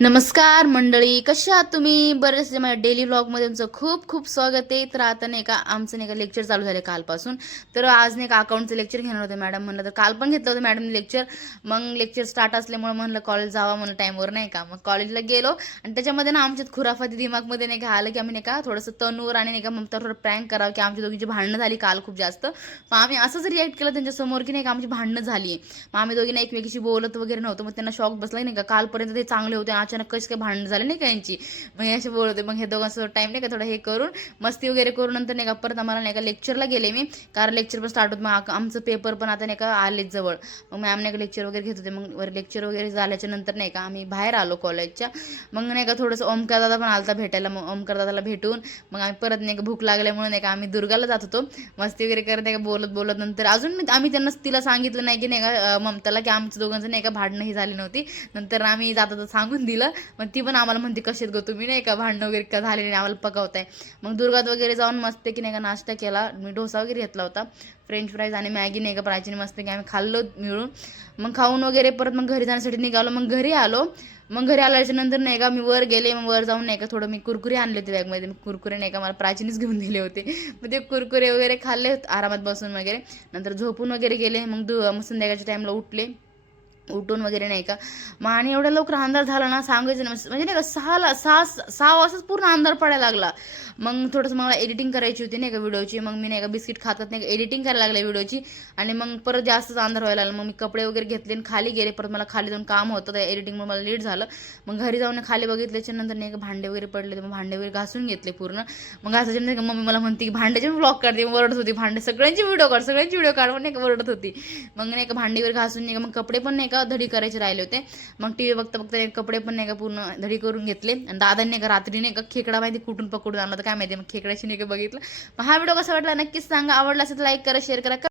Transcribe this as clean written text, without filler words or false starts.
नमस्कार मंडळी, कशा आहात तुम्ही? बरेच माझ्या डेली व्लॉगमध्ये तुमचं खूप खूप स्वागत आहे. तर आता नाही का आमचं नाही का लेक्चर चालू झाले कालपासून. तर आज नाही का अकाउंटचं लेक्चर घेणार होते मॅडम, म्हणलं तर काल पण घेतलं होतं मॅडमने लेक्चर. मग लेक्चर स्टार्ट असल्यामुळे म्हणलं कॉलेज जावा म्हणलं टाईमवर नाही का. मग कॉलेजला गेलो आणि त्याच्यामध्ये ना आमच्यात खुराफाती दिमागमध्ये नाही का आलं की आम्ही नाही का थोडंसं तनूर आणि नाही का ममता थोडं प्रँक करावं की आमच्या दोघींची भांडणं झाली काल खूप जास्त. मग आम्ही असंच रिॲक्ट केलं त्यांच्यासमोर की नाही का आमची भांडणं झाली. मग आम्ही दोघींना एकमेकीशी बोलत वगैरे नव्हतं. मग त्यांना शॉक बसला नाही का, कालपर्यंत ते चांगले होते अचानक कसे काय भांडण झाले नाही का यांची. मग हे असे बोलत होते. मग हे दोघांसोबत टाइम नाही का थोडं हे करून मस्ती वगैरे करून नंतर नाही का परत आम्हाला नाही का लेक्चरला गेले मी, कारण लेक्चर पण स्टार्ट होत. मग आमचं पेपर पण आता नाही का आलेच जवळ. मग मॅम नाही का लेक्चर वगैरे घेत होते. मग लेक्चर वगैरे झाल्याच्या नंतर नाही का आम्ही बाहेर आलो कॉलेजच्या. मग नाही का थोडंसं ओमकार दादा पण आलता भेटायला. मग ओमकार दादाला भेटून मग आम्ही परत नाही का भूक लागल्यामुळे नाही का आम्ही दुर्गाला जात होतो. मस्ती वगैरे करत नाही का बोलत बोलत नंतर अजून आम्ही त्यांना तिला सांगितलं नाही की नाही का ममताला की आमचं दोघांचं नाही का भांडणं ही झाली नव्हती. नंतर आम्ही जाता सांगून दिलं. मग ती पण आम्हाला म्हणते कशात गो तुम्ही नाही का भांडणं वगैरे का झाले नाही आम्हाला पकवताय. मग दुर्गात वगैरे जाऊन मस्त की नाही का नाश्ता केला. मी डोसा वगैरे घेतला होता, फ्रेंच फ्राईज आणि मॅगी नाही का प्राचीने मस्त की आम्ही खाल्लो मिळून. मग खाऊन वगैरे परत मग घरी जाण्यासाठी निघालो. मग घरी आलो. मग घरी आल्याच्या नंतर नाही का मी वर गेले. मग वर जाऊन नाही का थोडं मी कुरकुरे आणले होते बॅगमध्ये. कुरकुरे नाही का मला प्राचीनच घेऊन दिले होते. मग ते कुरकुरे वगैरे खाल्ले आरामात बसून वगैरे. नंतर झोपून वगैरे गेले. मग संध्याकाळच्या टाईमला उठून वगैरे नाही का. मग आणि एवढ्या लवकर अंधार झाला ना सांगायचं नाही. म्हणजे नाही का सहा वाजताच पूर्ण अंधार पडायला लागला. मग थोडंसं मला एडिटिंग करायची होती नाही का व्हिडिओची. मग मी नाही का बिस्किट खातात नाही का एडिटिंग करायला लागले व्हिडिओची. आणि मग परत जास्तच अंधार व्हायला लागला. मग मी कपडे वगैरे घेतले आणि खाली गेले. परत मला खाली जाऊन काम होतं त्या एडिटिंगमुळे मला लेट झालं. मग घरी जाऊन खाली बघितल्याच्या नंतर नाही का भांडे वगैरे पडले. मग भांडे वगैरे घासून घेतले पूर्ण. मग घासायचे नाही का मम्मी मला म्हणते की भांड्याचे ब्लॉग काढते. मग ओरडत होती भांडे सगळ्यांची व्हिडिओ काढ नाही का ओरडत होती. मग नाही का भांडी वगैरे घासून नाही का मग कपडे पण नाही का धडी करायचे राहिले होते. मग टी व्ही बघता बघता कपडे पण नाही का पूर्ण धडी करून घेतले. आणि दादांनी नाही का रात्री नाही का खेकडा माहिती कुठून पकडून आणला तर काय माहिती. मग खेकड्याची नाही का बघितलं. मग हा व्हिडिओ कसा वाटला नक्कीच सांगा. आवडला असेल तर लाईक करा, शेअर करा.